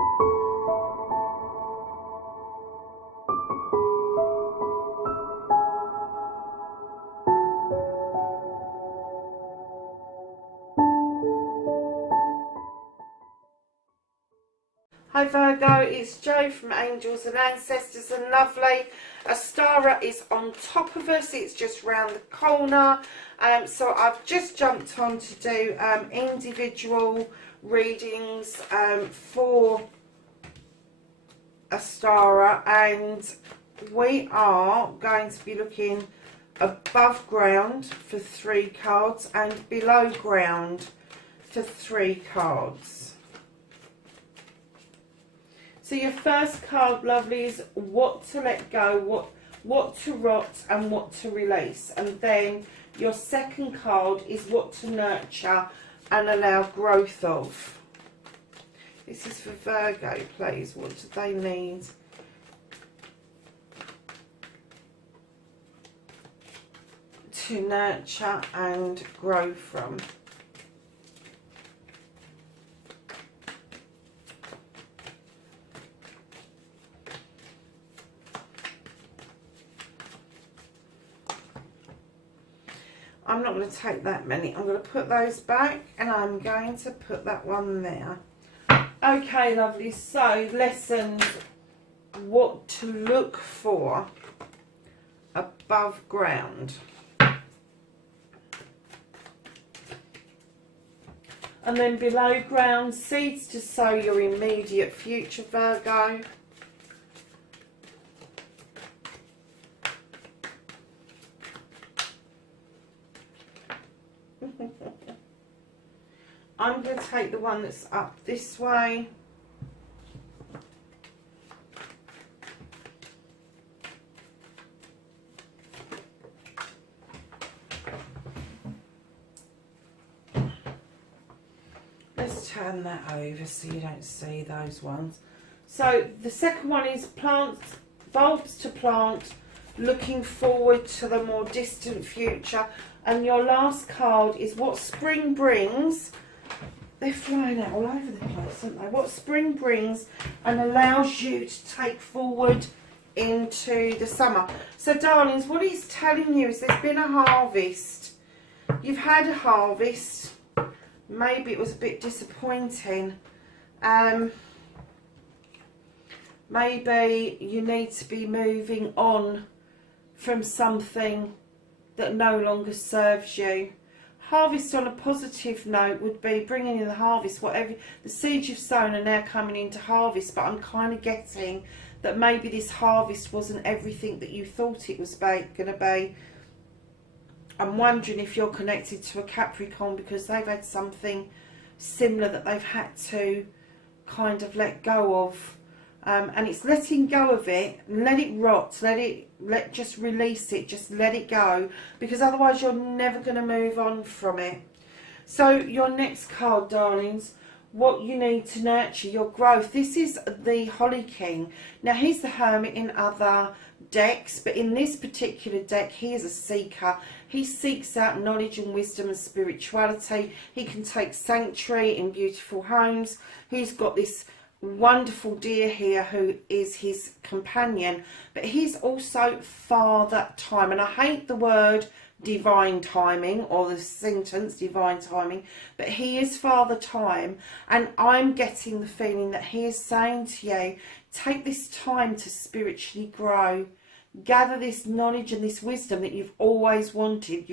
Hi Virgo, it's Jo from Angels and Ancestors and Lovely. Ostara is on top of us, it's just round the corner. So I've just jumped on to do individual readings for Ostara, and we are going to be looking above ground for 3 cards and below ground for 3 cards. So your first card, lovely, is what to let go, what to rot and what to release. And then your second card is what to nurture and allow growth of. This is for Virgo, please. What do they need? To nurture and grow from. I'm not going to take that many. I'm going to put those back and I'm going to put that one there. Okay, lovely. So, lessons. What to look for above ground. And then below ground, seeds to sow your immediate future, Virgo. I'm going to take the one that's up this way. Let's turn that over so you don't see those ones. So the second one is plants, bulbs to plant, looking forward to the more distant future. And your last card is what spring brings. They're flying out all over the place, aren't they? What spring brings and allows you to take forward into the summer. So, darlings, what he's telling you is there's been a harvest. You've had a harvest. Maybe it was a bit disappointing. Maybe you need to be moving on from something that no longer serves you. Harvest on a positive note would be bringing in the harvest. Whatever the seeds you've sown are now coming into harvest, but I'm kind of getting that maybe this harvest wasn't everything that you thought it was going to be. I'm wondering if you're connected to a Capricorn because they've had something similar that they've had to kind of let go of. And it's letting go of it, let it rot, just release it, just let it go, because otherwise you're never going to move on from it. So your next card, darlings, what you need to nurture, your growth. This is the Holly King. Now he's the Hermit in other decks, but in this particular deck he is a seeker. He seeks out knowledge and wisdom and spirituality. He can take sanctuary in beautiful homes. He's got this wonderful deer here who is his companion, but he's also father time, and I hate the word divine timing or the sentence divine timing, but he is father time, and I'm getting the feeling that he is saying to you, take this time to spiritually grow, gather this knowledge and this wisdom that you've always wanted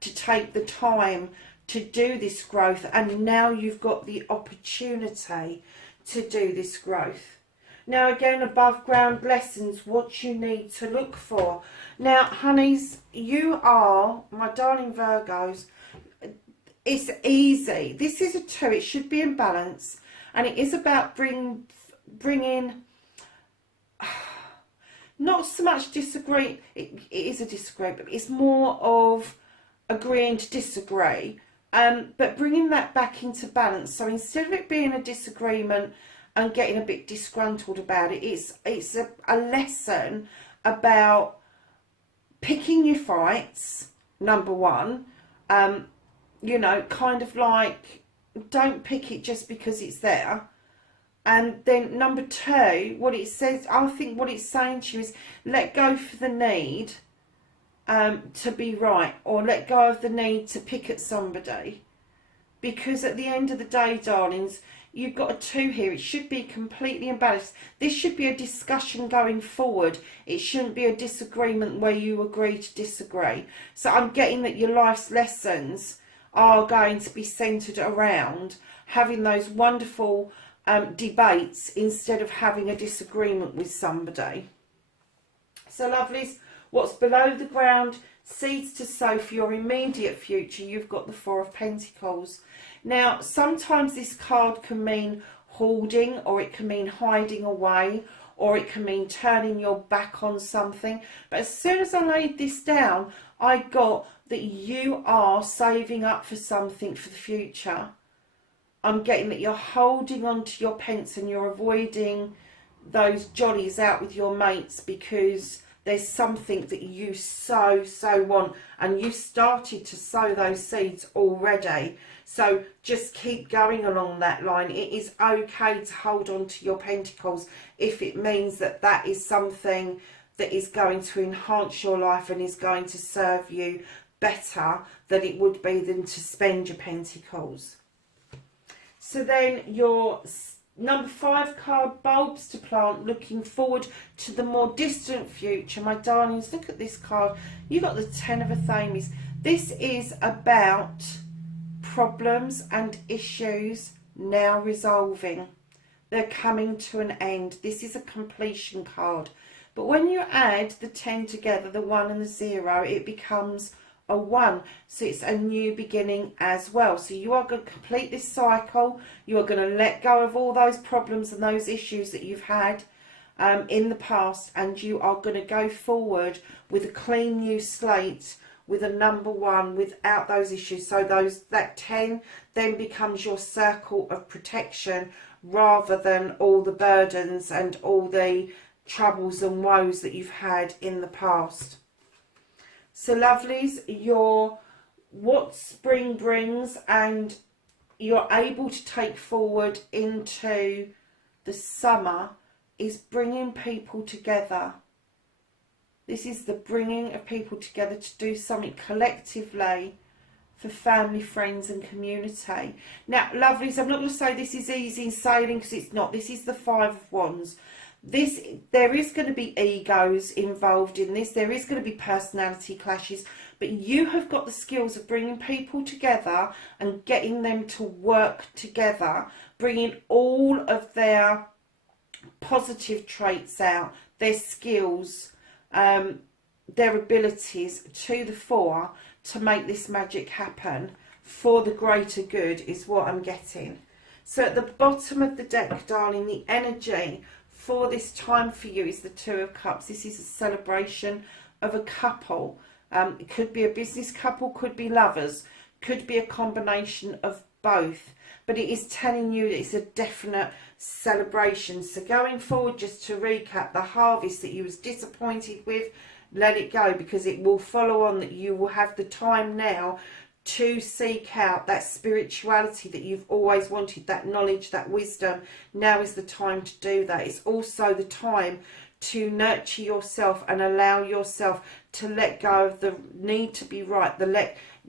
to take the time to do this growth, and now you've got the opportunity to do this growth. Now again, above ground lessons, what you need to look for. Now honeys, you are, my darling Virgos, it's easy. This is a 2, it should be in balance, and it is about bringing not so much disagree, it is a disagreement, but it's more of agreeing to disagree. But bringing that back into balance. So instead of it being a disagreement and getting a bit disgruntled about it, it's a lesson about picking your fights, number one. You know, kind of like, don't pick it just because it's there. And then number 2, what it says, I think what it's saying to you is let go for the need to be right, or let go of the need to pick at somebody. Because at the end of the day, darlings, you've got a 2 here. It should be completely imbalanced. This should be a discussion going forward. It shouldn't be a disagreement where you agree to disagree. So I'm getting that your life's lessons are going to be centred around having those wonderful debates instead of having a disagreement with somebody. So lovelies, what's below the ground, seeds to sow for your immediate future, you've got the 4 of Pentacles. Now, sometimes this card can mean hoarding, or it can mean hiding away, or it can mean turning your back on something. But as soon as I laid this down, I got that you are saving up for something for the future. I'm getting that you're holding on to your pence and you're avoiding those jollies out with your mates because there's something that you so want, and you've started to sow those seeds already. So just keep going along that line. It is okay to hold on to your pentacles if it means that that is something that is going to enhance your life and is going to serve you better than it would be than to spend your pentacles. So then your number 5 card, bulbs to plant, looking forward to the more distant future. My darlings, look at this card. You got the 10 of Athames. This is about problems and issues now resolving. They're coming to an end. This is a completion card. But when you add the 10 together, the 1 and the 0, it becomes a 1. So it's a new beginning as well. So you are going to complete this cycle. You are going to let go of all those problems and those issues that you've had in the past, and you are going to go forward with a clean new slate, with a number 1, without those issues. So that 10 then becomes your circle of protection, rather than all the burdens and all the troubles and woes that you've had in the past. So lovelies, what spring brings, and you're able to take forward into the summer, is bringing people together. This is the bringing of people together to do something collectively for family, friends and community. Now, lovelies, I'm not going to say this is easy sailing, because it's not. This is the 5 of Wands. There is going to be egos involved in this. There is going to be personality clashes. But you have got the skills of bringing people together and getting them to work together, bringing all of their positive traits out, their skills, their abilities to the fore to make this magic happen for the greater good, is what I'm getting. So at the bottom of the deck, darling, the energy for this time for you is the 2 of Cups. This is a celebration of a couple. It could be a business couple, could be lovers, could be a combination of both. But it is telling you that it's a definite celebration. So going forward, just to recap, the harvest that you was disappointed with, let it go, because it will follow on, that you will have the time now to seek out that spirituality that you've always wanted, that knowledge, that wisdom. Now is the time to do that. It's also the time to nurture yourself and allow yourself to let go of the need to be right,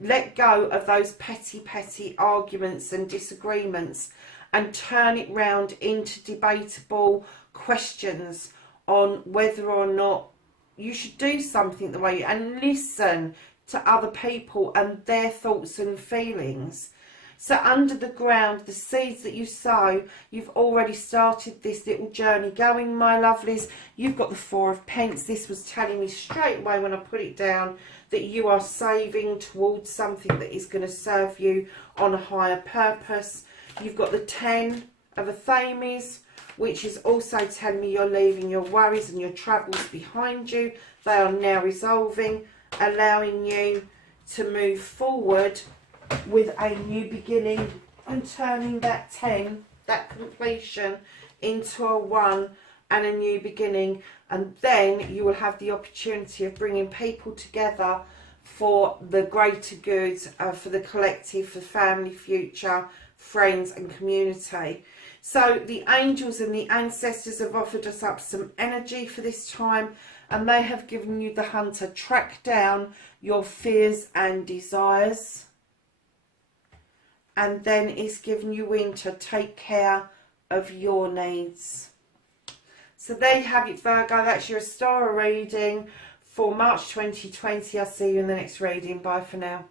let go of those petty arguments and disagreements, and turn it round into debatable questions on whether or not you should do something the way you, and listen to other people and their thoughts and feelings. So under the ground, the seeds that you sow, you've already started this little journey going, my lovelies. You've got the 4 of Pence. This was telling me straight away when I put it down that you are saving towards something that is going to serve you on a higher purpose. You've got the 10 of Athames, which is also telling me you're leaving your worries and your troubles behind you. They are now resolving, allowing you to move forward with a new beginning and turning that 10, that completion, into a 1 and a new beginning. And then you will have the opportunity of bringing people together for the greater good, for the collective, for family future, friends and community. So the angels and the ancestors have offered us up some energy for this time, and they have given you the Hunter. Track down your fears and desires. And then it's given you Winter. Take care of your needs. So there you have it, Virgo. That's your Ostara reading for March 2020. I'll see you in the next reading. Bye for now.